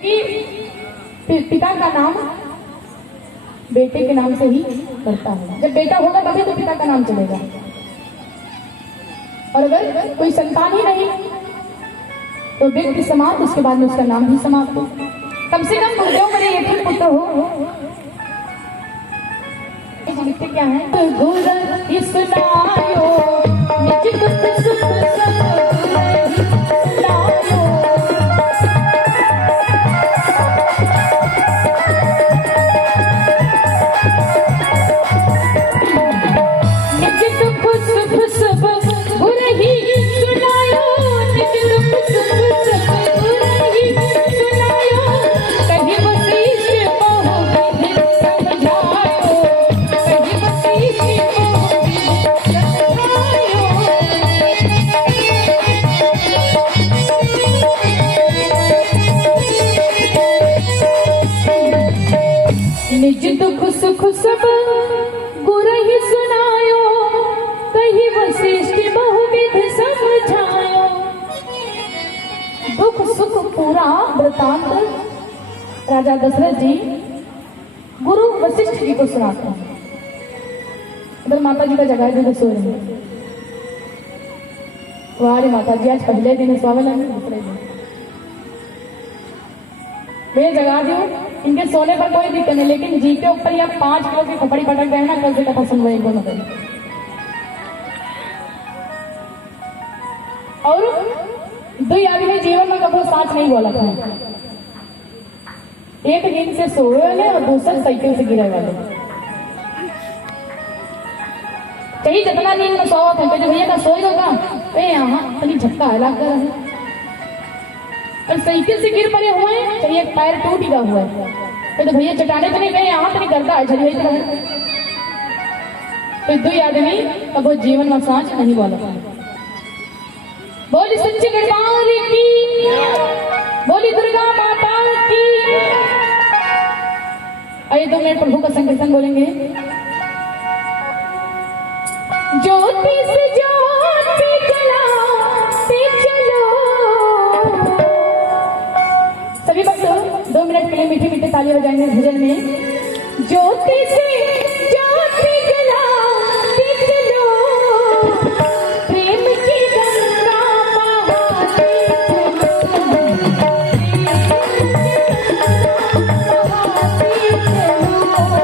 पिता का नाम बेटे के नाम से ही करता है। जब बेटा होगा तभी तो पिता का नाम चलेगा, और अगर कोई संतान ही नहीं तो व्यक्ति समाप्त, उसके बाद में उसका नाम भी समाप्त हो। कम से कम गुरुदेव मेरे एक ही पुत्र हो। लिखते क्या है, गुरु इसनायो निज दुख सुख सब गुरहि सुनायो। निज दुख सुख सब गुरहि सुनायो, निज दुख सुख सब गुरहि सुनायो। कहि वशिष्ठ बहु विधि समझायो, कहि वशिष्ठ बहु विधि समझायो। निज दुख सुख सब गुरहि सुनायो, कहि वशिष्ठ बहुविध समझायो। दुख सुख पूरा वृतांत राजा दशरथ जी गुरु वशिष्ठ जी को सुनाते हैं। उधर माता जी का जगह भी सो रही है। वारे माता जी आज पहले दिन है, स्वावलंबी दूसरे दिन वे जगा दो। इनके सोने पर कोई दिक्कत नहीं, लेकिन जी के ऊपर या 5 किलो की खपड़ी पटक गए ना, कल से कथा सुनवाई एक दोनों करें। और 2 आदमी जीवन में कभी साथ नहीं बोला था। एक नींद से सोए वाले और दूसरा साइकिल से गिरे वाले। चाहिए जितना नींद में सोवा था, जो भैया का सोए होगा यहाँ तनी झटका हिला कर रहे, और साइकिल से गिर पड़े हुए हैं, चाहिए पैर टूट गया हुआ है, तो भैया चटाने तो नहीं गए, यहाँ तनी गर्दा झड़ी रहे। तो 2 आदमी अब वो जीवन में सांच नहीं बोला। बोली सच्ची दरबार की, बोली दुर्गा माता की। आइए 2 मिनट प्रभु का संकीर्तन बोलेंगे। ज्योति से ज्योति जलाते चलो। सभी भक्त 2 मिनट के लिए मीठी मीठी ताली बजाएंगे भजन में। ज्योति से ज्योति जलाते चलो, प्रेम की गंगा बहाते चलो, बहाते चलो।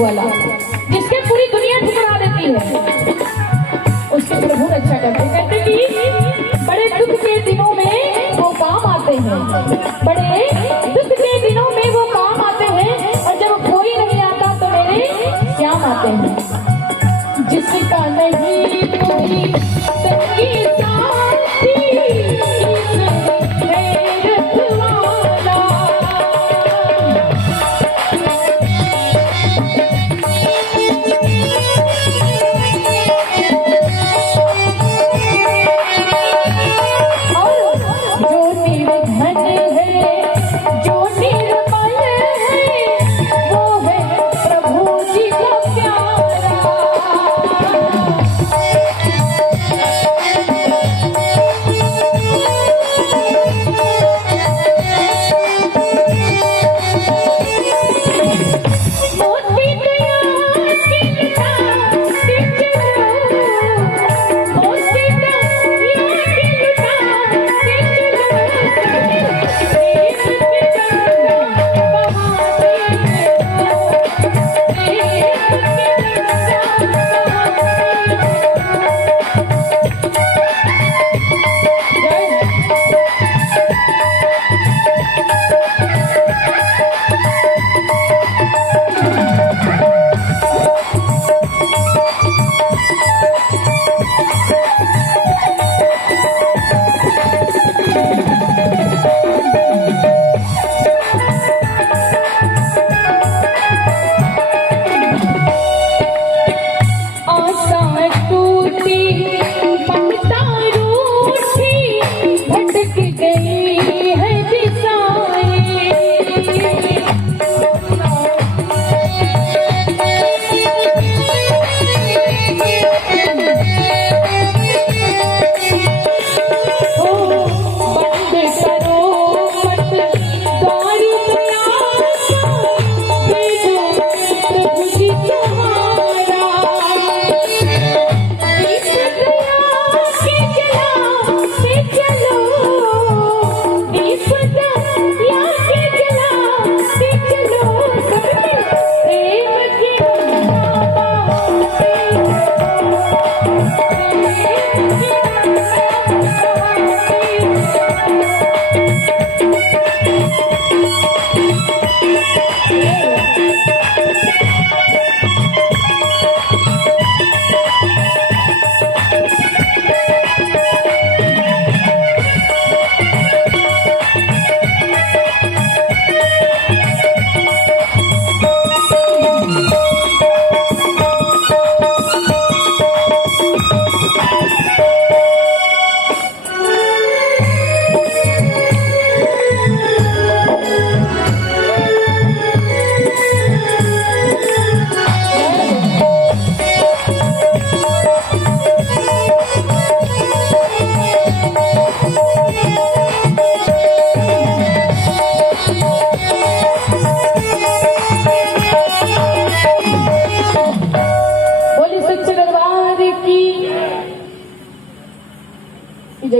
वाला जिसके पूरी दुनिया ठुकरा देती है, उसके प्रभु रक्षा करते। कहते कि बड़े दुख के दिनों में वो काम आते हैं, बड़े दुख के दिनों में वो काम आते हैं, और जब कोई नहीं आता तो मेरे श्याम आते हैं। जिसका नहीं कोई संगी साथी जो निर्धन है, जो निर्बल है,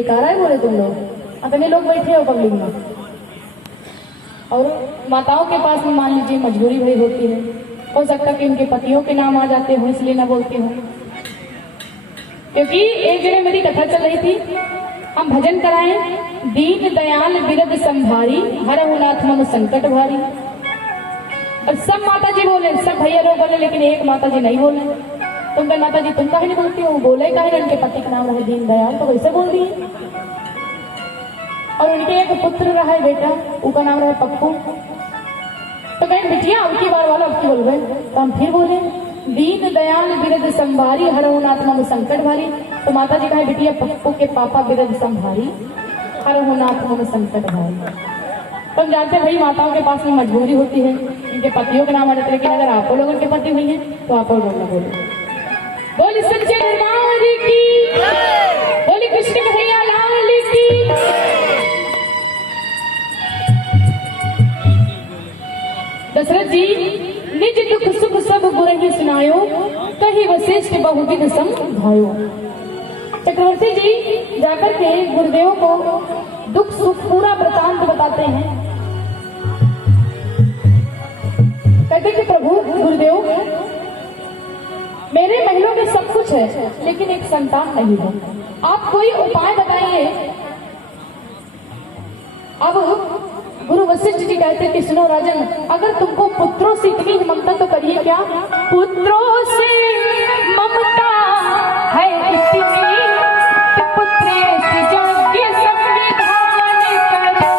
ये कह रहा है बोले तुम लोग अपने लोग बैठे हो पब्लिक में। और माताओं के पास में मान लीजिए मजबूरी भई होती है, हो सकता कि उनके पतियों के नाम आ जाते हो इसलिए ना बोलती हूँ। क्योंकि एक जगह मेरी कथा चल रही थी, हम भजन कराएं, दीन दयाल बिरद संभारी हरहु नाथ मम संकट भारी। और सब माता जी बोले, सब भैया लोग बोले, लेकिन एक माता जी नहीं बोले। तुम कहे माता जी तुम काहे नहीं बोलती हो? बोले काहे? उनके पति का नाम रहे दीन दयाल, तो वैसे बोल दिए। और उनके एक पुत्र रहा है बेटा, उसका नाम रहा पप्पू। तो कहीं बिटिया अब की बार वाला अब की बोल गए, तो हम फिर बोले दीन दयाल बिरद संभारी हरहु नाथ मम संकट भारी। तो माता जी कहे बिटिया पप्पू के पापा बिरद संभारी हरहु नाथ मम संकट भारी। तो हम जानते हैं भाई माताओं के पास में मजबूरी होती है, इनके पतियों के नाम आ जाते, लेकिन अगर आप लोगों के पति हुई हैं तो आप लोग ना बोले। बोली सच्चे दरबार की, बोली कृष्ण कन्हैया लाल की। दशरथ जी निज दुख सुख सब गुरहि सुनायो, कही वशिष्ठ बहुविध समझायो। चक्रवर्ती जी जाकर के गुरुदेव को दुख सुख पूरा वृतांत बताते हैं। कहते कि प्रभु गुरुदेव मेरे महलों में सब कुछ है लेकिन एक संतान नहीं है, आप कोई उपाय बताइए। अब गुरु वशिष्ठ जी कहते कि सुनो राजन, अगर तुमको पुत्रों से इतनी ममता तो करिए क्या? पुत्रों से ममता है इतनी कि पुत्रेष्ट यज्ञ संविधान करो।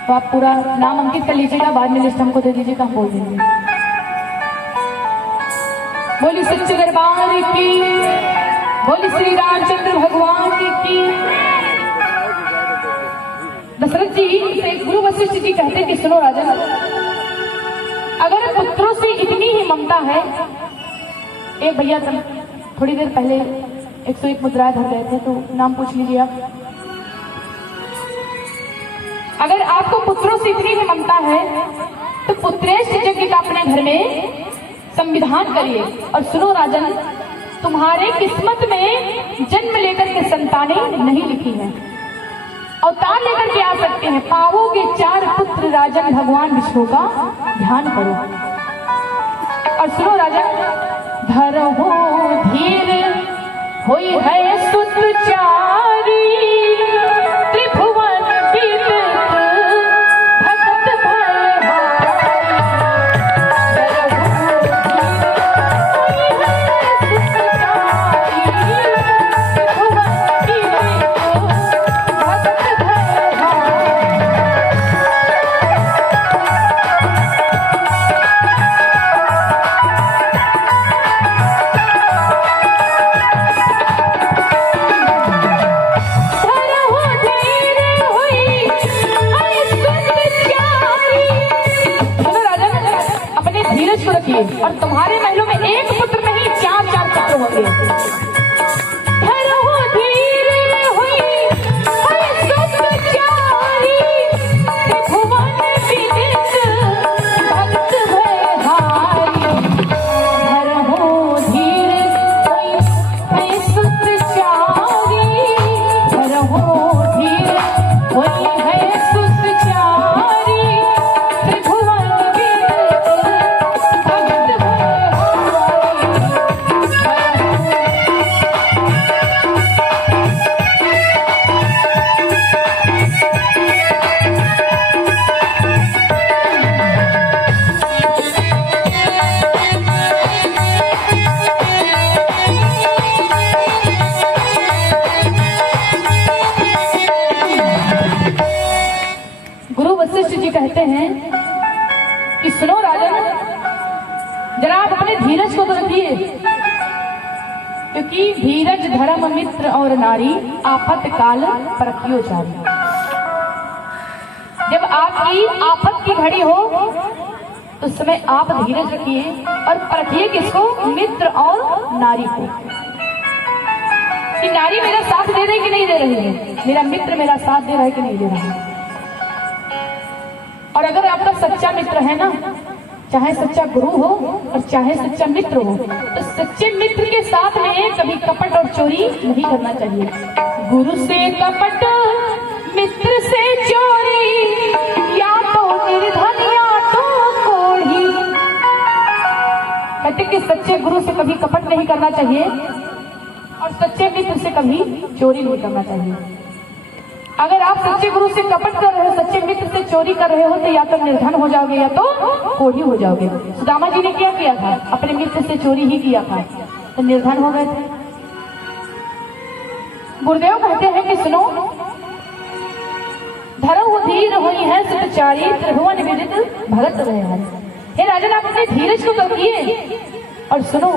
तो आप पूरा नाम अंकित कर लीजिएगा, बाद में लिस्ट हमको दे दीजिएगा, हम बोल देंगे। बोली सच्चे दरबार की, बोली श्री रामचंद्र भगवान की। दशरथ जी से गुरु वशिष्ठ जी कहते कि सुनो राजन, अगर पुत्रों से इतनी ही ममता है, एक भैया थोड़ी देर पहले 101 मुद्राएं धर गए थे, तो नाम पूछ लीजिए आप। अगर आपको पुत्रों से इतनी ही ममता है तो पुत्रेष्ठ यज्ञ का अपने घर में संविधान करिए। और सुनो राजन, तुम्हारे किस्मत में जन्म लेकर के संतानें नहीं लिखी है, अवतार लेकर के आ सकते हैं। पाओगे 4 पुत्र राजन, भगवान विष्णु का ध्यान करो। और सुनो राजन, धरो धीर होई है सुतचारी, त्रिभुवन विदित भक्त और तुम्हारे महलों में एक पुत्र नहीं 4-4 पुत्र होंगे। जी कहते हैं कि सुनो राजन, जरा आप अपने धीरज को तो रखिए, क्योंकि धीरज धर्म मित्र और नारी आफत काल परखियो जारी। जब आपकी आफत की घड़ी हो तो उस समय आप धीरज रखिए और परखिए किसको? मित्र और नारी को, कि नारी मेरा साथ दे रही कि नहीं दे रही है, मेरा मित्र मेरा साथ दे रहा है कि नहीं दे रहा है। और अगर आपका सच्चा मित्र है ना, चाहे सच्चा गुरु हो और चाहे सच्चा मित्र हो, तो सच्चे मित्र के साथ में कभी कपट और चोरी नहीं करना चाहिए। गुरु से कपट, मित्र से चोरी, या तो निर्धन या तो कोढ़ी। कहते कि सच्चे गुरु से कभी कपट नहीं करना चाहिए और सच्चे मित्र से कभी चोरी नहीं करना चाहिए। अगर आप सच्चे गुरु से कपट कर रहे हो, सच्चे मित्र से चोरी कर रहे हो, तो या तो निर्धन हो जाओगे या तो कोढ़ी हो जाओगे। सुदामा जी ने क्या किया था? अपने मित्र से चोरी ही किया था, तो निर्धन हो गए थे। गुरुदेव कहते हैं कि सुनो, धर्म धीर हुई है सतचारी, त्रिभुवन विदित भगत रहे हैं। हे राजन, आप अपने धीरज को रखिए और सुनो,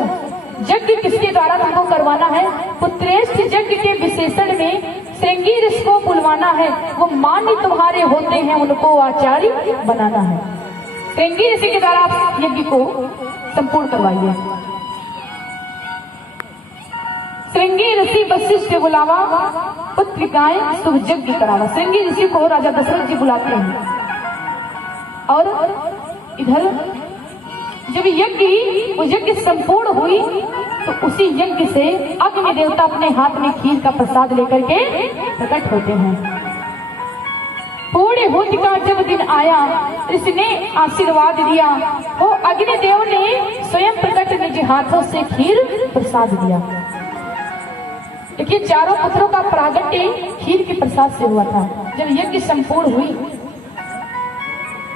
यज्ञ किसके द्वारा तुमको करवाना है? पुत्रेष्ठ यज्ञ के विशेषण में श्रृंगी ऋषि को बुलवाना है, वो मान्य तुम्हारे होते हैं, उनको आचार्य बनाना है। श्रृंगी ऋषि के द्वारा आप यज्ञ को संपूर्ण करवाइए। श्रृंगी ऋषि वशिष्ठ बुलावा, पुत्रिकाएं शुभ यज्ञ करावा। श्रृंगी ऋषि को राजा दशरथ जी बुलाते हैं और इधर जब यज्ञ संपूर्ण हुई तो उसी यज्ञ से अग्नि देवता अपने हाथ में खीर का प्रसाद लेकर के प्रकट होते हैं। पूर्ण होने का जब दिन आया, इसने आशीर्वाद दिया, वो अग्निदेव ने स्वयं प्रकट निज हाथों से खीर प्रसाद दिया। देखिए, चारों पुत्रों का प्रागट्य खीर के प्रसाद से हुआ था। जब यज्ञ संपूर्ण हुई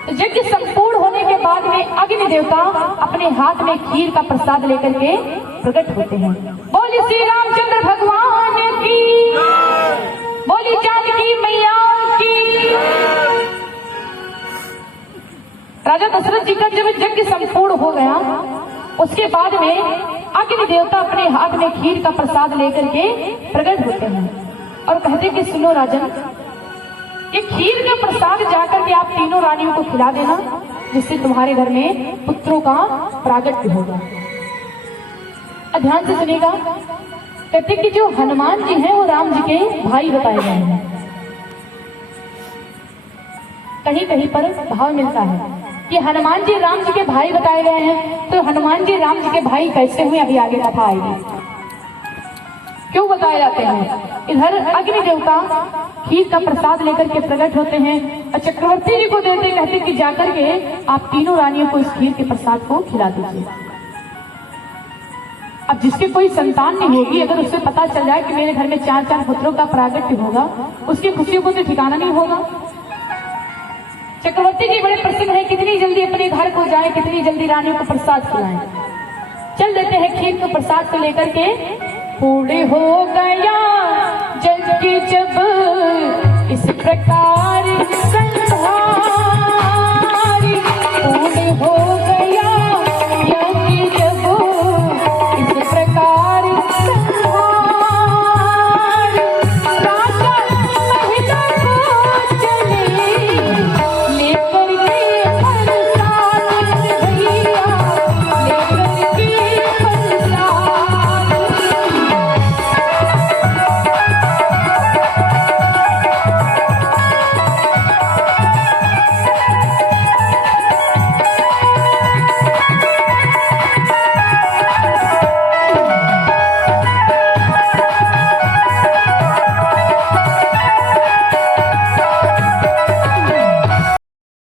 तो यज्ञ संपूर्ण होने के बाद में अग्नि देवता अपने हाथ में खीर का प्रसाद लेकर के प्रकट होते हैं। बोली श्री रामचंद्र भगवान की, बोली जानकी मैया की। राजा दशरथ जी का जब यज्ञ संपूर्ण हो गया, उसके बाद में अग्नि देवता अपने हाथ में खीर का प्रसाद लेकर के प्रकट होते हैं और कहते कि सुनो राजन, ये खीर का प्रसाद जाकर के आप तीनों रानियों को खिला देना, जिससे तुम्हारे घर में पुत्रों का प्रागट्य होगा। ध्यान से सुनिएगा, कहते कि जो हनुमान जी हैं वो राम जी के भाई बताए गए हैं। कहीं कहीं पर भाव मिलता है कि हनुमान जी राम जी के भाई बताए गए हैं, तो हनुमान जी राम जी के भाई कैसे हुए, अभी आगे कथा आएगी, क्यों बताए जाते हैं। इधर अग्नि देवता खीर का प्रसाद लेकर के प्रकट होते हैं और चक्रवर्ती जी को देते, कहते कि जाकर के आप तीनों रानियों को इस खीर के प्रसाद को खिला दीजिए। अब जिसके कोई संतान नहीं होगी, अगर उसे पता चल जाए कि मेरे घर में 4 पुत्रों का प्रागट्य होगा, उसकी खुशियों को तो ठिकाना नहीं होगा। चक्रवर्ती जी बड़े प्रसन्न है, कितनी जल्दी अपने घर को जाएं, कितनी जल्दी रानियों को प्रसाद खिलाएं। चल देते हैं खीर को प्रसाद से लेकर के। पूर्ण हो गया यज्ञ जब इस प्रकार